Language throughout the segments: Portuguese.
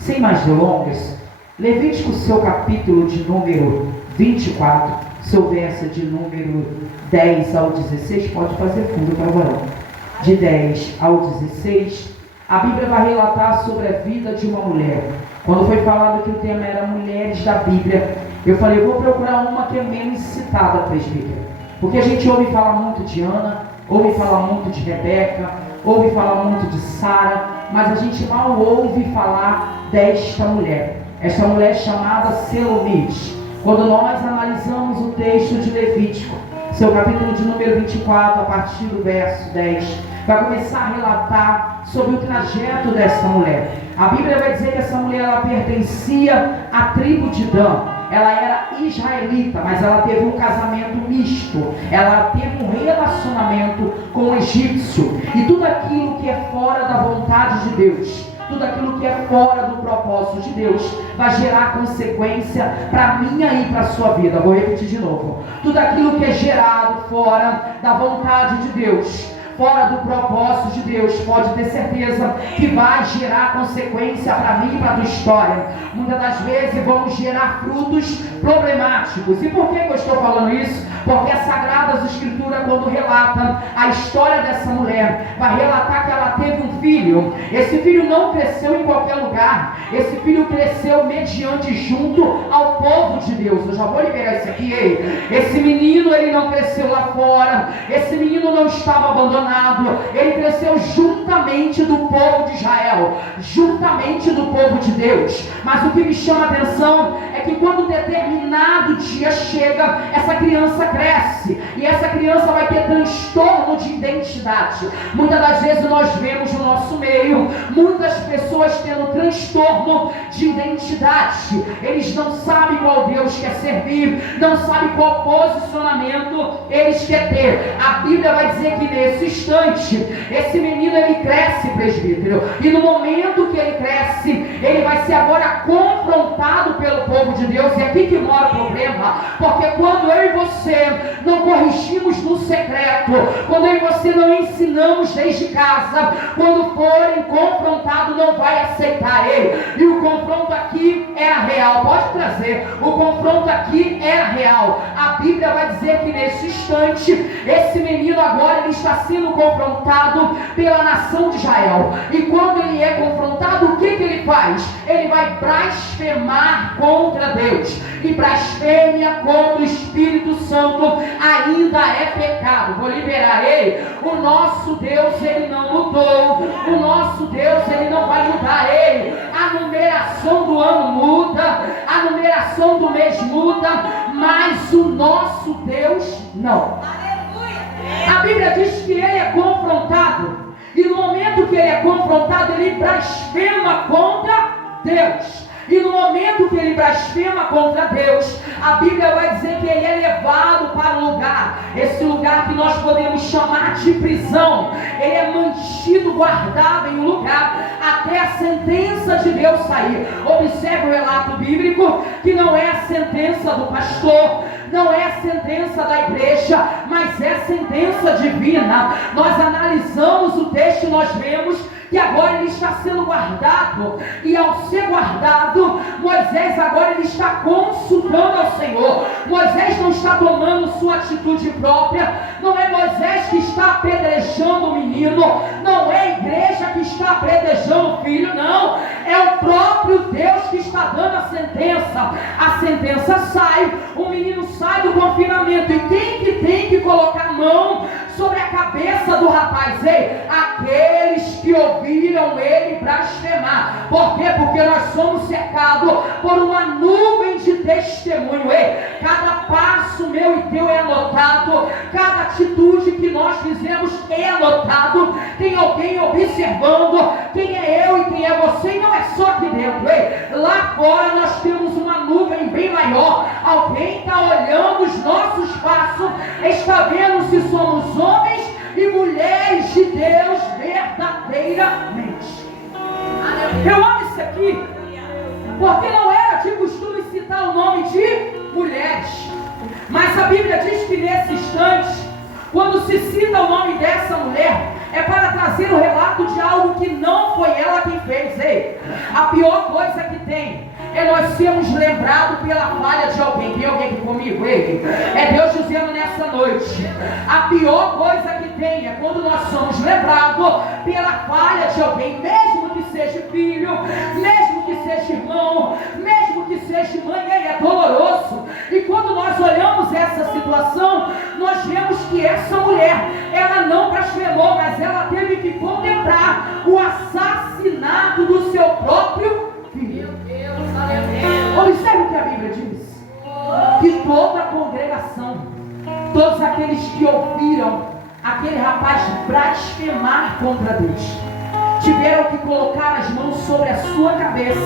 Sem mais delongas, Levítico, seu capítulo de número 24, seu verso de número 10 ao 16, pode fazer fundo para o varão. De 10 ao 16, a Bíblia vai relatar sobre a vida de uma mulher. Quando foi falado que o tema era mulheres da Bíblia, eu falei, eu vou procurar uma que é menos citada, presbítero. Porque a gente ouve falar muito de Ana, ouve falar muito de Rebeca, ouve falar muito de Sara, mas a gente mal ouve falar desta mulher. Esta mulher chamada Selomite. Quando nós analisamos o texto de Levítico, seu capítulo de número 24, a partir do verso 10, vai começar a relatar sobre o trajeto dessa mulher. A Bíblia vai dizer que essa mulher ela pertencia à tribo de Dan. Ela era israelita, mas ela teve um casamento misto. Ela teve um relacionamento com o egípcio. E tudo aquilo que é fora da vontade de Deus, tudo aquilo que é fora do propósito de Deus, vai gerar consequência para a minha e para a sua vida. Vou repetir de novo. Tudo aquilo que é gerado fora da vontade de Deus, fora do propósito de Deus, pode ter certeza que vai gerar consequência para mim e para a tua história. Muitas das vezes vamos gerar frutos problemáticos. E por que eu estou falando isso? Porque as Sagradas Escrituras, quando relatam a história dessa mulher, vai relatar que ela teve um filho. Esse filho não cresceu em qualquer lugar. Esse filho cresceu mediante junto ao povo de Deus. Eu já vou liberar isso aqui. Esse menino, ele não cresceu lá fora. Esse menino não estava abandonado. Ele cresceu juntamente do povo de Israel, juntamente do povo de Deus. Mas o que me chama a atenção é que quando determinado dia chega, essa criança cresce, e essa criança vai ter transtorno de identidade. Muitas das vezes nós vemos no nosso meio muitas pessoas tendo transtorno de identidade. Eles não sabem qual Deus quer servir, não sabem qual posicionamento eles querem ter. A Bíblia vai dizer que nesse instante, esse menino ele cresce, presbítero, e no momento que ele cresce, ele vai ser agora confrontado pelo povo de Deus. E é aqui que mora o problema, porque quando eu e você não corrigimos no secreto, quando eu e você não ensinamos desde casa, quando forem confrontados não vai aceitar ele. E o confronto aqui é a real, pode trazer, o confronto aqui é a real. A Bíblia vai dizer que nesse instante, esse menino agora ele está sendo confrontado pela nação de Israel. E quando ele é confrontado, o que ele faz? Ele vai blasfemar contra Deus. E blasfêmia contra o Espírito Santo ainda é pecado. Vou liberar ele. O nosso Deus, ele não mudou. O nosso Deus, ele não vai mudar ele. A numeração do ano muda, a numeração do mês muda, mas o nosso Deus não. A Bíblia diz que ele é confrontado, e no momento que ele é confrontado, ele blasfema contra Deus. E no momento que ele blasfema contra Deus, a Bíblia vai dizer que ele é levado para um lugar, esse lugar que nós podemos chamar de prisão. Ele é mantido, guardado em um lugar, até a sentença de Deus sair. Observe o relato bíblico, que não é a sentença do pastor, não é a sentença da igreja, mas é a sentença divina. Nós analisamos o texto e nós vemos que agora ele está sendo guardado, e ao ser guardado, Moisés agora ele está consultando ao Senhor. Moisés não está tomando sua atitude própria, não é Moisés que está apedrejando o menino, não é a igreja que está apedrejando o filho, não, é o próprio Deus que está dando a sentença. A sentença sai, o menino sai do confinamento, e quem que tem que colocar a mão sobre a cabeça do rapaz? Aqueles que ouviram ele blasfemar. Por quê? Porque nós somos cercados por uma nuvem de testemunho. Cada passo meu e teu é anotado, cada atitude que nós fizemos é anotado. Tem alguém observando quem é eu e quem é você, e não é só aqui dentro. Lá fora nós temos uma nuvem bem maior. Alguém está olhando os nossos passos, está vendo se somos homens e mulheres de Deus verdadeiramente. Eu amo isso aqui, porque não era de costume citar o nome de mulheres, mas a Bíblia diz que nesse instante, quando se cita o nome dessa mulher, é para trazer o relato de algo que não foi ela quem fez. Ei, a pior coisa que tem é nós sermos lembrados pela falha de alguém. Tem alguém aqui comigo? Ei, é Deus dizendo nessa noite, a pior coisa que tem é quando nós somos lembrados pela falha de alguém, mesmo que seja filho, mesmo que seja irmão, mesmo que seja mãe. Ei, é doloroso. E quando nós olhamos essa situação, nós vemos que essa mulher, ela não blasfemou, mas ela teve que contemplar o assassinato do seu próprio filho. Observe o que a Bíblia diz: que toda a congregação, todos aqueles que ouviram aquele rapaz blasfemar contra Deus, tiveram que colocar as mãos sobre a sua cabeça,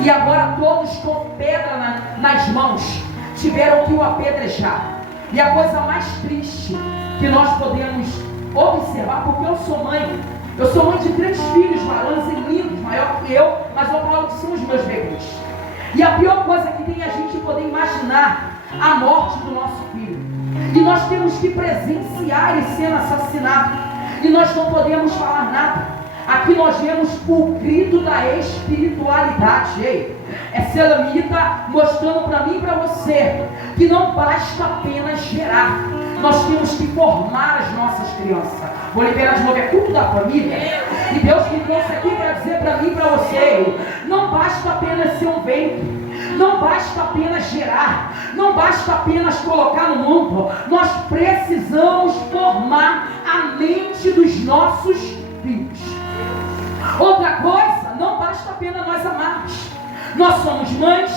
e agora todos com pedra nas mãos tiveram que o apedrejar. E a coisa mais triste que nós podemos observar, porque eu sou mãe de 3 filhos varões e lindos, maior que eu, mas eu falo que são os meus bebês. E a pior coisa que tem é a gente poder imaginar a morte do nosso filho. E nós temos que presenciar ele sendo assassinado. E nós não podemos falar nada. Aqui nós vemos o grito da espiritualidade. Ei, é Selamita mostrando para mim e para você que não basta apenas gerar, nós temos que formar as nossas crianças. Vou liberar de novo, é culto da família. E Deus me trouxe aqui para dizer para mim e para você: não basta apenas ser um ventre, não basta apenas gerar, não basta apenas colocar no mundo. Nós precisamos formar a mente dos nossos filhos. Outra coisa, não basta apenas nós amarmos. Nós somos mães,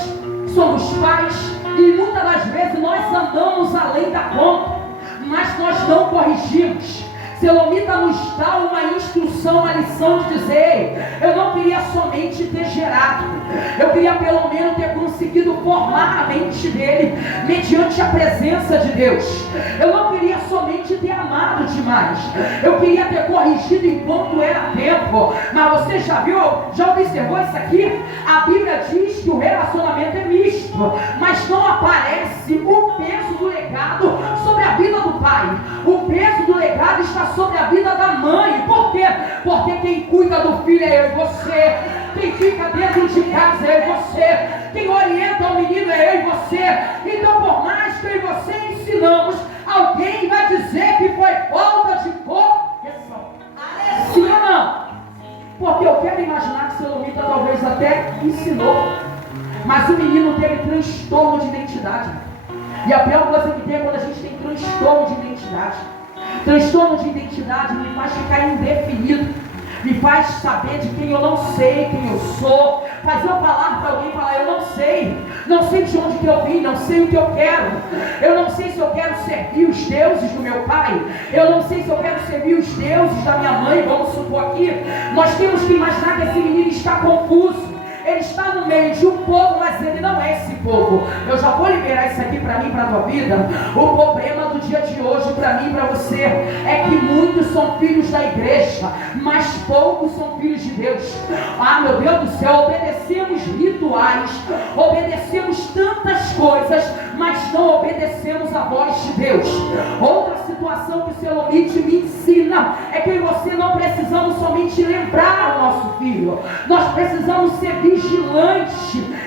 somos pais, e muitas das vezes nós amamos além da conta, mas nós não corrigimos. Selomita nos dá uma instrução, uma lição de dizer: eu não queria somente ter gerado, eu queria pelo menos ter conseguido formar a mente dele mediante a presença de Deus. Eu não queria somente ter amado demais, eu queria ter corrigido enquanto era tempo. Mas você já viu, já observou isso aqui? A Bíblia diz que o relacionamento é misto, mas não aparece o peso do legado sobre a vida do pai. O peso do legado está sobre a vida da mãe. Por quê? Porque quem cuida do filho é eu e você. Quem fica dentro de casa é eu e você. Quem orienta o menino é eu e você. Então, por mais que eu e você ensinamos, alguém vai dizer que foi falta de correção. Sim ou não? Porque eu quero imaginar que Selomita talvez até ensinou, mas o menino teve transtorno de identidade. E a pior coisa que tem é quando a gente tem transtorno de identidade. Transtorno de identidade me faz ficar indefinido, me faz saber de quem eu não sei quem eu sou. Faz eu falar para alguém, falar: eu não sei de onde que eu vim, não sei o que eu quero. Eu não sei se eu quero servir os deuses do meu pai, eu não sei se eu quero servir os deuses da minha mãe. Vamos supor aqui, nós temos que imaginar que esse menino está confuso. Ele está no meio de um povo, mas ele não é esse povo. Eu já vou liberar isso aqui para mim, para a tua vida. O problema do dia de hoje, para mim e para você, é que muitos são filhos da igreja, mas poucos são filhos de Deus. Ah, meu Deus do céu, obedecemos rituais, obedecemos tantas coisas, mas não obedecemos a voz de Deus. Outra situação que o Selomita me ensina é que você não precisamos somente lembrar o nosso filho, nós precisamos ser vigilante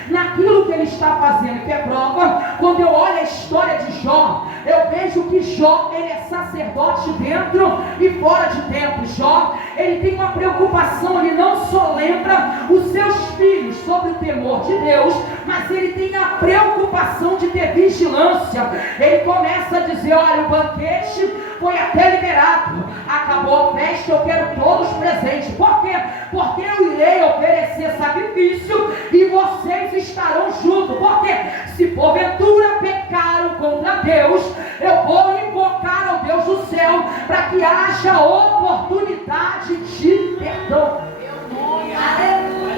naquilo que ele está fazendo. Que é prova, quando eu olho a história de Jó, eu vejo que Jó, ele é sacerdote dentro e fora de tempo. Jó, ele tem uma preocupação, ele não só lembra os seus filhos sobre o temor de Deus, mas ele tem a preocupação de ter vigilância. Ele começa a dizer: olha, o banquete foi até liberado, acabou a festa, eu quero todos presentes. Por quê? Porque eu irei oferecer sacrifício e vocês estarão juntos. Porque se porventura pecaram contra Deus, eu vou invocar ao Deus do céu para que haja oportunidade de perdão.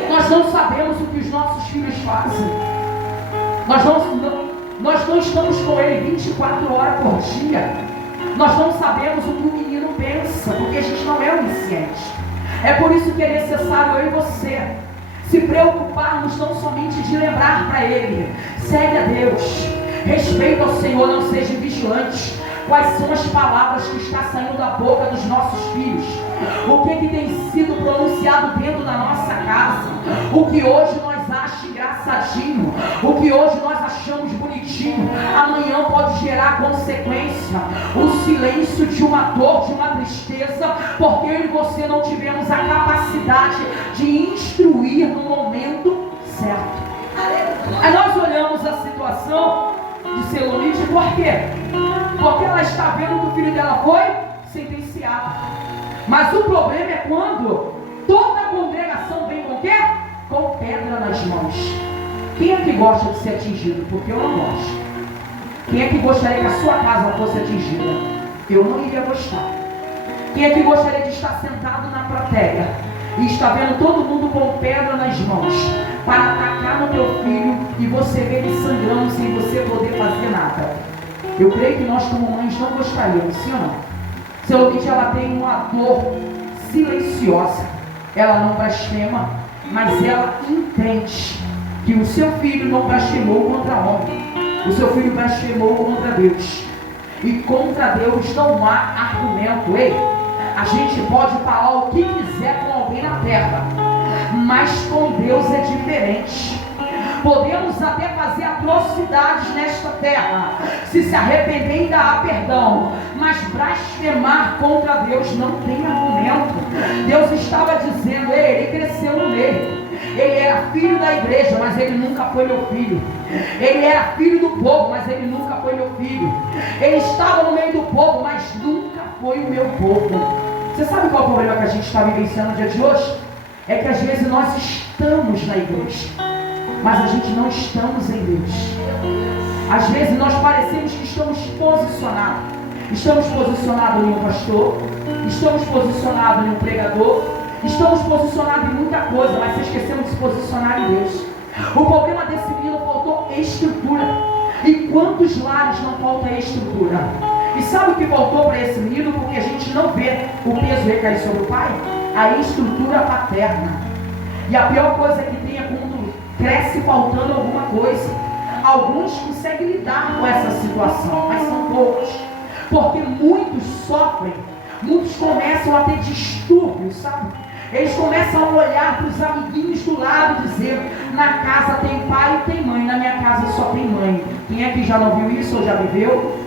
Nós não sabemos o que os nossos filhos fazem. Nós não estamos com ele 24 horas por dia. Nós não sabemos o que o menino pensa, porque a gente não é onisciente. É por isso que é necessário eu e você se preocuparmos não somente de lembrar para ele: segue a Deus, respeita ao Senhor, não seja vigilante. Quais são as palavras que estão saindo da boca dos nossos filhos? O que tem sido pronunciado dentro da nossa casa? O que hoje nós achamos engraçadinho, o que hoje nós achamos bonitinho, amanhã pode gerar consequência. O silêncio de uma dor, de uma tristeza, porque eu e você não tivemos a capacidade de instruir no momento certo. Aí nós olhamos a situação de Selomite, por quê? Porque ela está vendo que o filho dela foi sentenciado. Mas o problema é quando toda a congregação vem com o quê? Com pedra nas mãos. Quem é que gosta de ser atingido? Porque eu não gosto. Quem é que gostaria que a sua casa fosse atingida? Eu não iria gostar. Quem é que gostaria de estar sentado na plateia e está vendo todo mundo com pedra nas mãos para atacar no teu filho e você vê ele sangrando sem você poder fazer nada? Eu creio que nós como mães não gostaríamos, sim ou não? Selomite, ela tem uma dor silenciosa. Ela não blasfema, mas ela entende que o seu filho não blasfemou contra homem. O seu filho blasfemou contra Deus. E contra Deus não há argumento. Ei, a gente pode falar o que quiser com alguém na terra, mas com Deus é diferente. Podemos até fazer atrocidades nesta terra, se arrepender ainda há perdão, mas blasfemar contra Deus não tem argumento. Deus estava dizendo, ele cresceu no meio, ele era filho da igreja, mas ele nunca foi meu filho. Ele era filho do povo, mas ele nunca foi meu filho. Ele estava no meio do povo, mas nunca foi o meu povo. Você sabe qual é o problema que a gente está vivenciando no dia de hoje? É que às vezes nós estamos na igreja, mas a gente não estamos em Deus. Às vezes nós parecemos que estamos posicionados. Estamos posicionados em um pastor, estamos posicionados em um pregador, estamos posicionados em muita coisa, mas esquecemos de se posicionar em Deus. O problema desse menino faltou estrutura. E quantos lares não falta estrutura? E sabe o que faltou para esse menino? Porque a gente não vê o peso recair sobre o pai? A estrutura paterna. E a pior coisa que tem é quando cresce faltando alguma coisa. Alguns conseguem lidar com essa situação, mas são poucos. Porque muitos sofrem, muitos começam a ter distúrbios, sabe? Eles começam a olhar para os amiguinhos do lado e dizer, na casa tem pai e tem mãe, na minha casa só tem mãe. Quem aqui já não viu isso ou já viveu?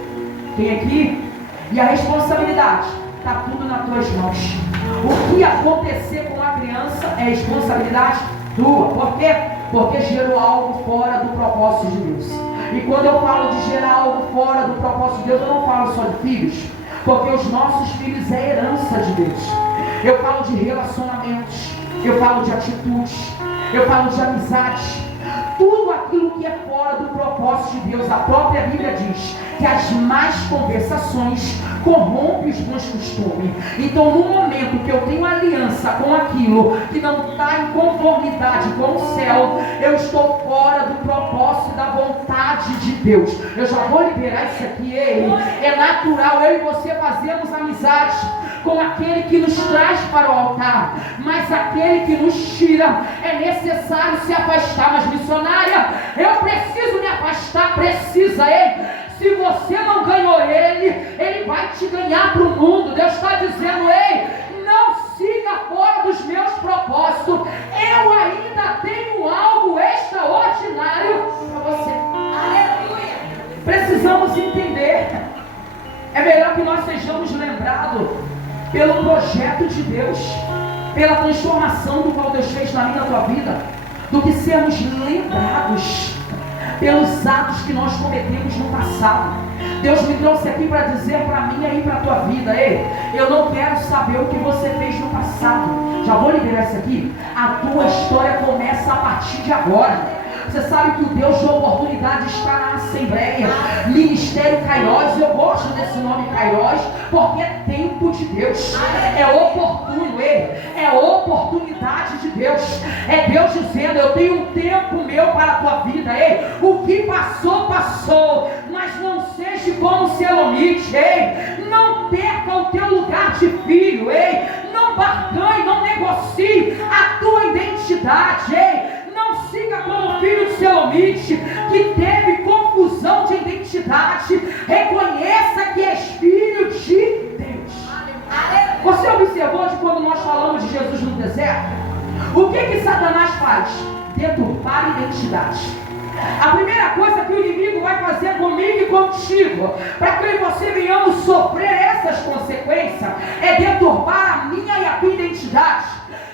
Quem aqui? E a responsabilidade está tudo nas tuas mãos. O que acontecer com a criança é responsabilidade tua. Por quê? Porque gerou algo fora do propósito de Deus. E quando eu falo de gerar algo fora do propósito de Deus, eu não falo só de filhos, porque os nossos filhos é herança de Deus. Eu falo de relacionamentos, eu falo de atitudes, eu falo de amizades, tudo aquilo que é fora do propósito de Deus. A própria Bíblia diz que as más conversações corrompem os bons costumes. Então, no momento que eu tenho aliança com aquilo que não está em conformidade com o céu, eu estou fora do propósito da vontade de Deus. Eu já vou liberar isso aqui. É natural eu e você fazermos amizade com aquele que nos traz para o altar, mas aquele que nos tira, é necessário se afastar. Mas missionária, eu preciso me afastar. Precisa, se você não ganhou ele vai te ganhar para o mundo. Deus está dizendo, não siga fora dos meus propósitos, eu ainda tenho algo extraordinário para você. Aleluia! Precisamos entender, é melhor que nós sejamos lembrados pelo projeto de Deus, pela transformação do qual Deus fez na minha e na tua vida, do que sermos lembrados pelos atos que nós cometemos no passado. Deus me trouxe aqui para dizer para mim e para a tua vida, eu não quero saber o que você fez no passado. Já vou liberar isso aqui. A tua história começa a partir de agora. Você sabe que o Deus de oportunidade está na Assembleia, Ministério Kairos. Eu gosto desse nome Kairos, porque é tempo de Deus, é oportuno, é oportunidade de Deus. É Deus dizendo, eu tenho um tempo meu para a tua vida. O que passou, passou, mas não seja como Selomite. Não perca o teu lugar de filho. Não barganhe, não negocie a tua identidade. Não siga como filho de Selomite, que teve confusão de identidade. Reconheça que és que Satanás faz? Deturpar a identidade. A primeira coisa que o inimigo vai fazer comigo e contigo, para que eu e você venhamos sofrer essas consequências, é deturpar a minha e a tua identidade.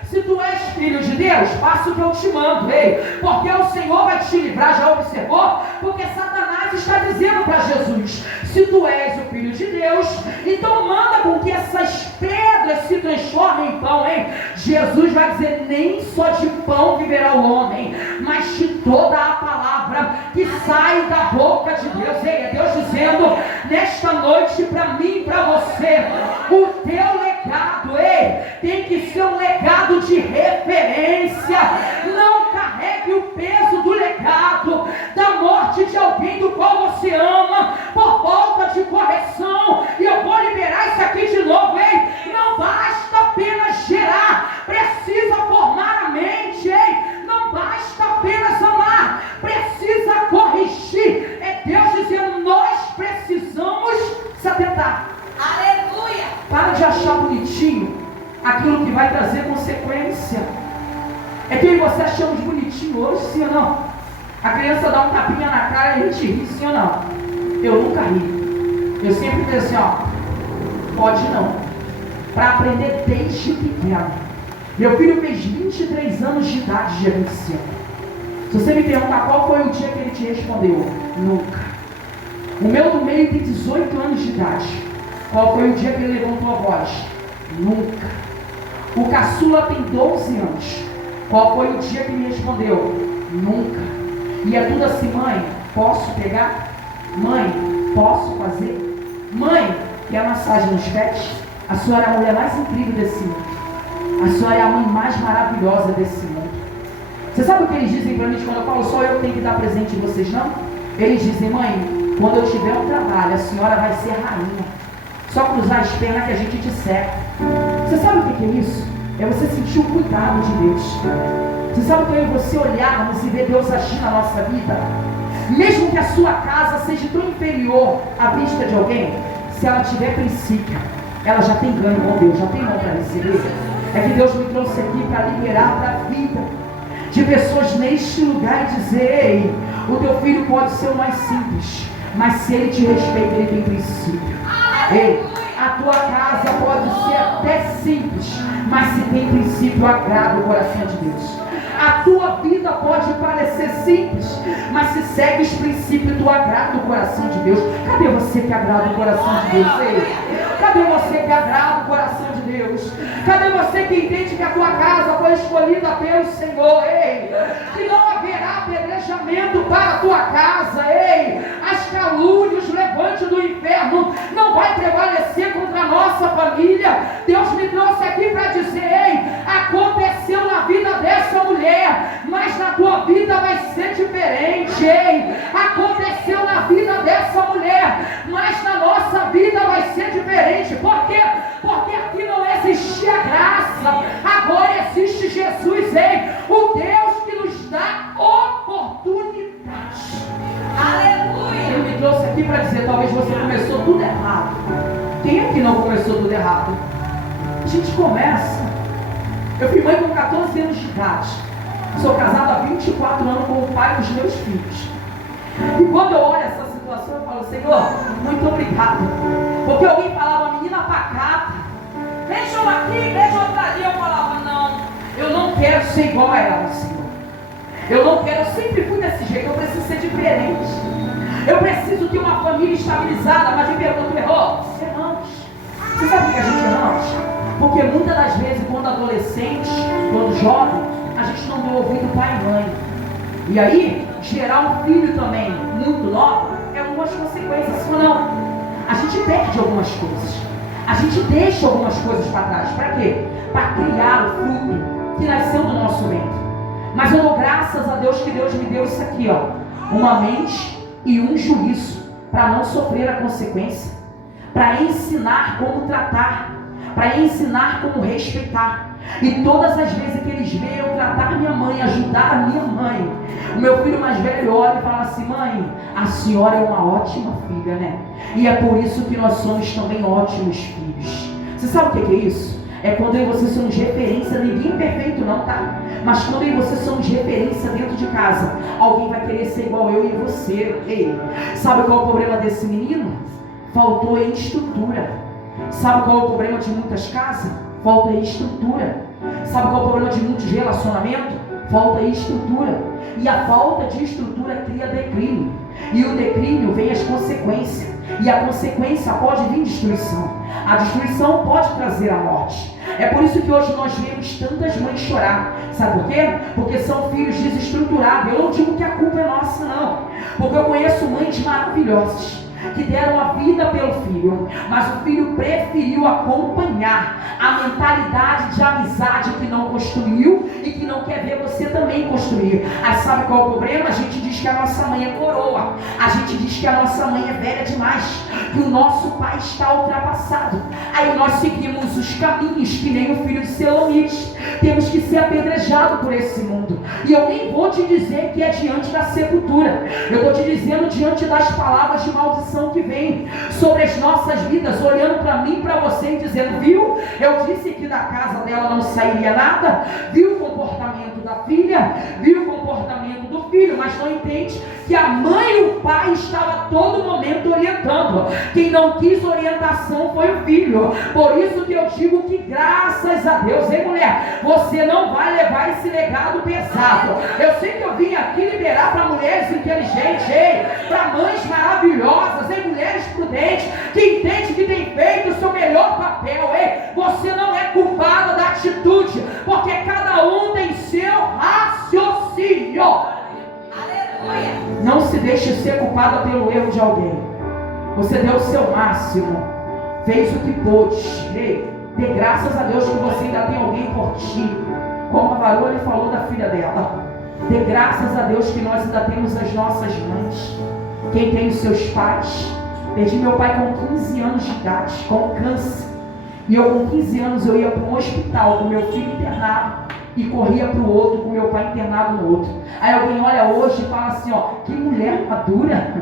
Se tu és filho de Deus, faça o que eu te mando, ei, porque o Senhor vai te livrar. Já observou? Porque Satanás está dizendo para Jesus: se tu és o filho de Deus, então manda com que essas pedras se transformem em pão, hein? Jesus vai dizer: nem só de pão viverá o homem, mas de toda a palavra que sai da boca de Deus. Ei, é Deus dizendo nesta noite para mim e para você: o teu legado, ei, tem que ser um legado de referência. Não carregue o peso do legado da morte de alguém do qual você ama por falta de correção. E eu vou liberar isso aqui de novo, hein? Não basta apenas gerar, precisa formar a mente, hein? Não basta apenas amar, precisa corrigir. É Deus dizendo: nós precisamos se atentar. Aleluia! Para de achar bonitinho aquilo que vai trazer consequência. É que eu e você achamos bonitinho hoje, sim ou não? A criança dá um tapinha na cara e a gente ri, sim ou não? Eu nunca ri. Eu sempre penso assim, ó, pode não. Para aprender desde pequeno. Meu filho fez 23 anos de idade, dia 25. Se você me perguntar qual foi o dia que ele te respondeu: nunca. O meu do meio tem 18 anos de idade. Qual foi o dia que ele levantou a voz? Nunca. O caçula tem 12 anos. Qual foi o dia que me respondeu? Nunca. E é tudo assim: mãe, posso pegar? Mãe, posso fazer? Mãe, quer massagem nos pés? A senhora é a mulher mais incrível desse mundo. A senhora é a mãe mais maravilhosa desse mundo. Você sabe o que eles dizem para mim quando eu falo só eu tenho que dar presente em vocês, não? Eles dizem: mãe, quando eu tiver um trabalho, a senhora vai ser rainha. Só cruzar as pernas que a gente te cerca. Você sabe o que é isso? É você sentir o cuidado de Deus. Você sabe que eu e você olharmos e ver Deus agir na nossa vida? Mesmo que a sua casa seja tão inferior à vista de alguém, se ela tiver princípio, ela já tem ganho com Deus, já tem mão para receber. É que Deus me trouxe aqui para liberar para a vida de pessoas neste lugar e dizer: ei, o teu filho pode ser o mais simples, mas se ele te respeita, ele tem princípio. Ei, a tua casa pode ser até simples, mas se tem princípio, agrada o coração de Deus. A tua vida pode parecer simples, mas se segue os princípios, tu agrada o coração de Deus. Cadê você que agrada o coração de Deus? Ei, cadê você que agrada o coração de Deus? Cadê você que entende que a tua casa foi escolhida pelo Senhor? Ei, que não haverá apedrejamento para a tua casa. Ei, as calúnias, o levante do inferno não vai prevalecer contra a nossa família. Deus me trouxe aqui para dizer: ei, aconteceu na vida dessa mulher, mas na tua vida vai ser diferente. Ei, aconteceu na vida dessa mulher, mas na nossa vida vai ser diferente. Por quê? Porque aqui não existia graça, agora existe Jesus. Ei, o Deus que nos dá oportunidade. Aleluia! Ele me trouxe aqui para dizer: talvez você começou tudo errado. Quem é que não começou tudo errado? A gente começa. Eu fui mãe com 14 anos de idade. Sou casado há 24 anos com o pai dos meus filhos. E quando eu olho essa situação, eu falo: Senhor, muito obrigado. Porque alguém falava: menina pacata, vejam aqui, vejam outra ali. Eu falava: não, eu não quero ser igual a ela, Senhor. Eu não quero, eu sempre fui desse jeito, eu preciso ser diferente. Eu preciso ter uma família estabilizada. Mas me pergunto: errou? Erramos. Você sabe por que a gente erramos? Porque muitas das vezes, quando adolescente, quando jovem, a gente não deu ouvido pai e mãe. E aí, gerar um filho também muito novo é algumas consequências, sim ou não? A gente perde algumas coisas. A gente deixa algumas coisas para trás. Para quê? Para criar o fruto que nasceu do nosso ventre. Mas eu dou graças a Deus que Deus me deu isso aqui, ó, uma mente e um juízo, para não sofrer a consequência, para ensinar como tratar, para ensinar como respeitar. E todas as vezes que eles veem eu tratar minha mãe, ajudar a minha mãe, o meu filho mais velho olha e fala assim: mãe, a senhora é uma ótima filha, né? E é por isso que nós somos também ótimos filhos. Você sabe o que é isso? É quando eu e você somos referência. Ninguém é perfeito não, tá? Mas quando eu e você somos referência dentro de casa, alguém vai querer ser igual eu e você. Ei, sabe qual é o problema desse menino? Faltou estrutura. Sabe qual é o problema de muitas casas? Falta estrutura. Sabe qual é o problema de muitos relacionamentos? Falta estrutura. E a falta de estrutura cria declínio. E o declínio vem as consequências. E a consequência pode vir destruição. A destruição pode trazer a morte. É por isso que hoje nós vemos tantas mães chorar. Sabe por quê? Porque são filhos desestruturados. Eu não digo que a culpa é nossa, não. Porque eu conheço mães maravilhosas que deram a vida pelo filho, mas o filho preferiu acompanhar a mentalidade de amizade que não construiu e que não quer ver você também construir. Aí sabe qual é o problema? A gente diz que a nossa mãe é coroa, a gente diz que a nossa mãe é velha demais, que o nosso pai está ultrapassado. Aí nós seguimos os caminhos que nem o filho de Selomite. Temos que ser apedrejados por esse mundo. E eu nem vou te dizer que é diante da sepultura, eu estou te dizendo diante das palavras de maldição que vem sobre as nossas vidas, olhando para mim e para você e dizendo: viu, eu disse que da casa dela não sairia nada. Viu o comportamento da filha, viu o comportamento do filho, mas não entende que a mãe e o pai estavam a todo momento orientando. Quem não quis orientação foi o filho. Por isso que eu digo que graças a Deus, hein, mulher, você não vai levar esse legado pesado. Eu sei que eu vim aqui liberar para mulheres inteligentes, para mães maravilhosas, mulheres prudentes, que entendem que tem feito o seu melhor papel. Você não é culpada da atitude, porque cada um tem seu raciocínio. Aleluia. Não se deixe ser culpada pelo erro de alguém. Você deu o seu máximo, fez o que pôde. Dê graças a Deus que você ainda tem alguém por ti, como a varoa falou da filha dela. Dê graças a Deus que nós ainda temos as nossas mães. Quem tem os seus pais? Perdi meu pai com 15 anos de idade, com câncer. E eu com 15 anos eu ia para um hospital com meu filho internado e corria para o outro com meu pai internado no outro. Aí alguém olha hoje e fala assim, ó, que mulher madura,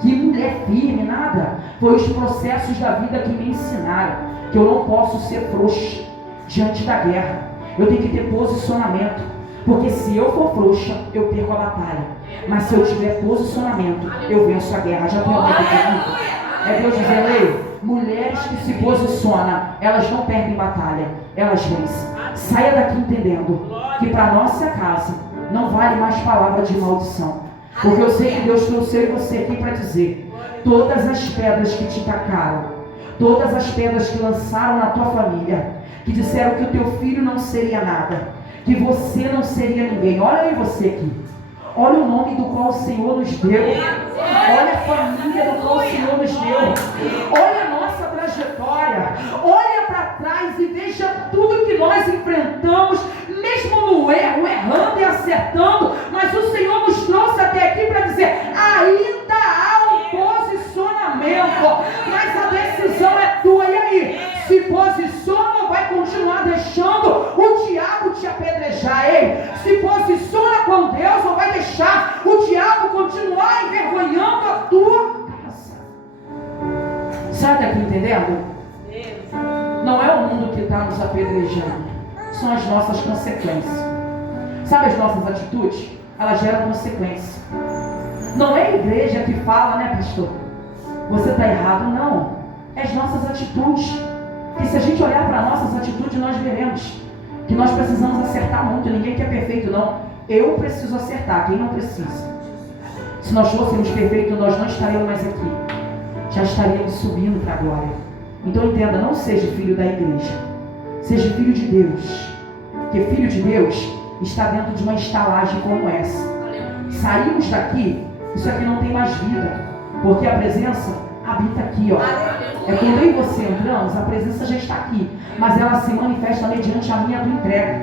que mulher firme, nada. Foi os processos da vida que me ensinaram que eu não posso ser frouxa diante da guerra. Eu tenho que ter posicionamento. Porque se eu for frouxa, eu perco a batalha. Mas se eu tiver posicionamento, eu venço a guerra. Já tem alguém comigo? É Deus dizendo: ei, mulheres que se posicionam, elas não perdem batalha, elas vencem. Saia daqui entendendo que para nossa casa não vale mais palavra de maldição. Porque eu sei que Deus trouxe eu e você aqui para dizer: todas as pedras que te tacaram, todas as pedras que lançaram na tua família, que disseram que o teu filho não seria nada, que você não seria ninguém. Olha aí você aqui. Olha o nome do qual o Senhor nos deu. Olha a família do qual o Senhor nos deu. Olha a nossa trajetória. Olha para trás e veja tudo que nós enfrentamos, mesmo no erro, errando e acertando. Mas o Senhor nos trouxe até aqui para dizer: ainda há um posicionamento, mas a decisão é tua. E aí? Se posiciona ou vai continuar deixando o diabo te apedrejar? Se posiciona com Deus ou vai deixar o diabo continuar envergonhando a tua casa? Sai daqui entendendo? Não é o mundo que está nos apedrejando, são as nossas consequências. Sabe as nossas atitudes? Elas geram consequências. Não é a igreja que fala, né, pastor? Você está errado, não. É as nossas atitudes. E se a gente olhar para nossas atitudes, nós veremos que nós precisamos acertar muito. Ninguém quer perfeito, não. Eu preciso acertar, quem não precisa. Se nós fôssemos perfeitos, nós não estaríamos mais aqui. Já estaríamos subindo para a glória. Então entenda, não seja filho da igreja. Seja filho de Deus. Porque filho de Deus está dentro de uma estalagem como essa. Saímos daqui, isso aqui não tem mais vida. Porque a presença habita aqui, ó. É quando eu e você entramos, a presença já está aqui, mas ela se manifesta mediante a minha e a tua entrega,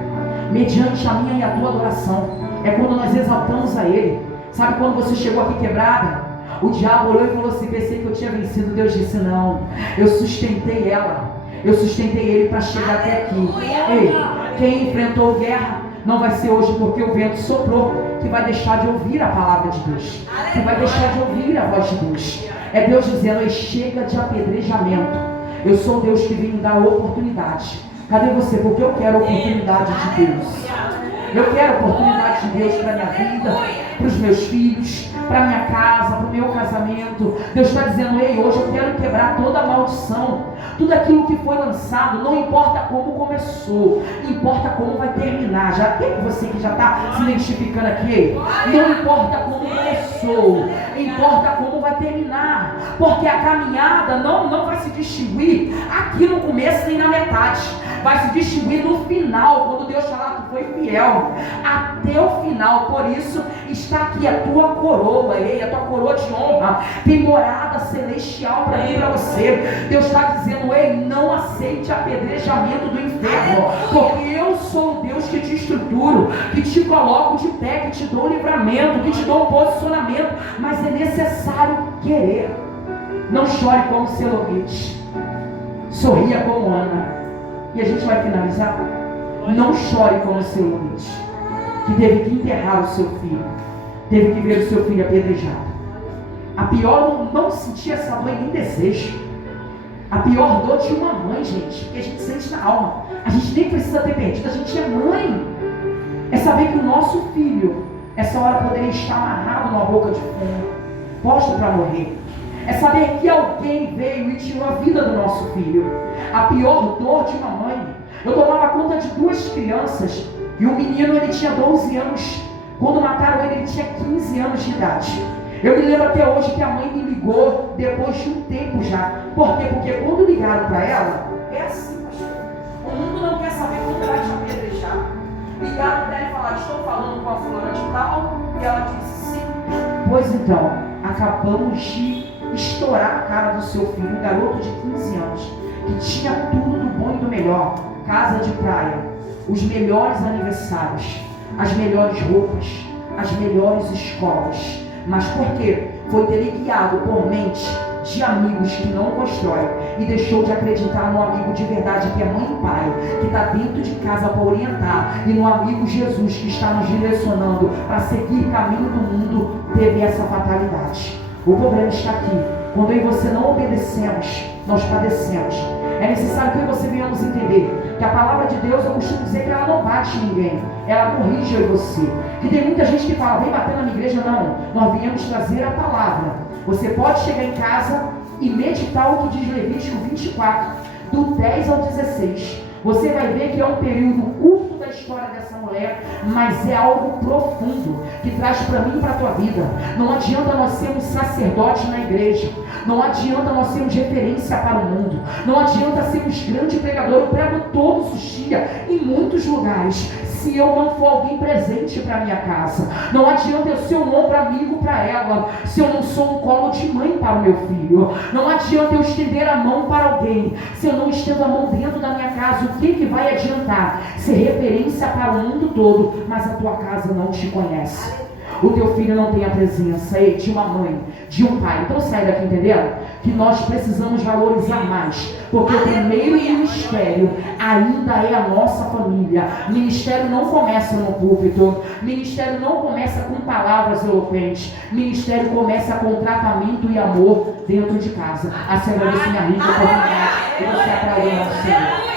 mediante a minha e a tua adoração. É quando nós exaltamos a Ele. Sabe quando você chegou aqui quebrada? O diabo olhou e falou assim: pensei que eu tinha vencido. Deus disse: não, eu sustentei ela, eu sustentei ele para chegar até aqui. Ei, quem enfrentou guerra não vai ser hoje porque o vento soprou que vai deixar de ouvir a palavra de Deus, que vai deixar de ouvir a voz de Deus. É Deus dizendo: ei, chega de apedrejamento. Eu sou Deus que vem dar oportunidade. Cadê você? Porque eu quero a oportunidade de Deus. Eu quero a oportunidade de Deus para minha vida, para os meus filhos, para minha casa, para o meu casamento. Deus está dizendo: ei, hoje eu quero quebrar toda a maldição, tudo aquilo que foi lançado. Não importa como começou, importa como vai terminar. Já tem você que já está se identificando aqui. Não importa como começou, importa como vai terminar, porque a caminhada não vai se distinguir aqui no começo nem na metade, vai se distinguir no final, quando Deus falar: tu foi fiel até o final. Por isso está aqui a tua coroa, a tua coroa de honra, tem morada celestial para mim e para você. Deus está dizendo: ei, não aceite apedrejamento do inferno, porque eu sou o Deus que te estruturo, que te coloco de pé, que te dou livramento, que te dou um posicionamento, mas é necessário querer. Não chore como Selomite, sorria como Ana. E a gente vai finalizar. Não chore como Selomite, que teve que enterrar o seu filho, teve que ver o seu filho apedrejado. A pior não sentir essa dor nem desejo. A pior dor de uma mãe, gente, que a gente sente na alma. A gente nem precisa ter perdido, a gente é mãe. É saber que o nosso filho, essa hora, poderia estar amarrado numa boca de fumo, posto para morrer. É saber que alguém veio e tirou a vida do nosso filho. A pior dor de uma mãe. Eu tomava conta de 2 crianças e o menino, ele tinha 12 anos. Quando mataram ele tinha 15 anos de idade. Eu me lembro até hoje que a mãe me ligou depois de um tempo já. Por quê? Porque quando ligaram para ela, é assim, pastor. O mundo não quer saber quando vai te apedrejar. Ligaram para ela e falaram: estou falando com a fulana de tal. E ela disse: sim. Pois então, acabamos de estourar a cara do seu filho, um garoto de 15 anos, que tinha tudo do bom e do melhor: casa de praia, os melhores aniversários, as melhores roupas, as melhores escolas. Mas por quê? Foi teleguiado por mente de amigos que não constroem e deixou de acreditar no amigo de verdade, que é mãe e pai, que está dentro de casa para orientar, e no amigo Jesus, que está nos direcionando para seguir caminho do mundo. Teve essa fatalidade. O problema está aqui: quando eu e você não obedecemos, nós padecemos. É necessário que eu e você venhamos entender que a palavra de Deus, eu costumo dizer que ela não bate em ninguém, ela corrige eu e você. Que tem muita gente que fala: vem bater na minha igreja. Não, nós viemos trazer a palavra. Você pode chegar em casa e meditar o que diz Levítico 24, do 10 ao 16. Você vai ver que é um período curto da história dessa mulher, mas é algo profundo, que traz para mim e para a tua vida. Não adianta nós sermos sacerdotes na igreja, não adianta nós sermos referência para o mundo, não adianta sermos grande pregador. Eu prego todos os dias, em muitos lugares, se eu não for alguém presente para minha casa. Não adianta eu ser um ombro amigo para ela, se eu não sou um colo de mãe para o meu filho. Não adianta eu estender a mão para alguém, se eu não estendo a mão dentro da minha casa. O que vai adiantar ser referência para o mundo todo, mas a tua casa não te conhece? O teu filho não tem a presença de uma mãe, de um pai. Então sai daqui entendendo que nós precisamos valorizar mais, porque o primeiro ministério ainda é a nossa família. Ministério não começa no púlpito, ministério não começa com palavras eloquentes, ministério começa com tratamento e amor dentro de casa. A Senhora disse: minha rica oportunidade, e você aplaudiu ao Senhor.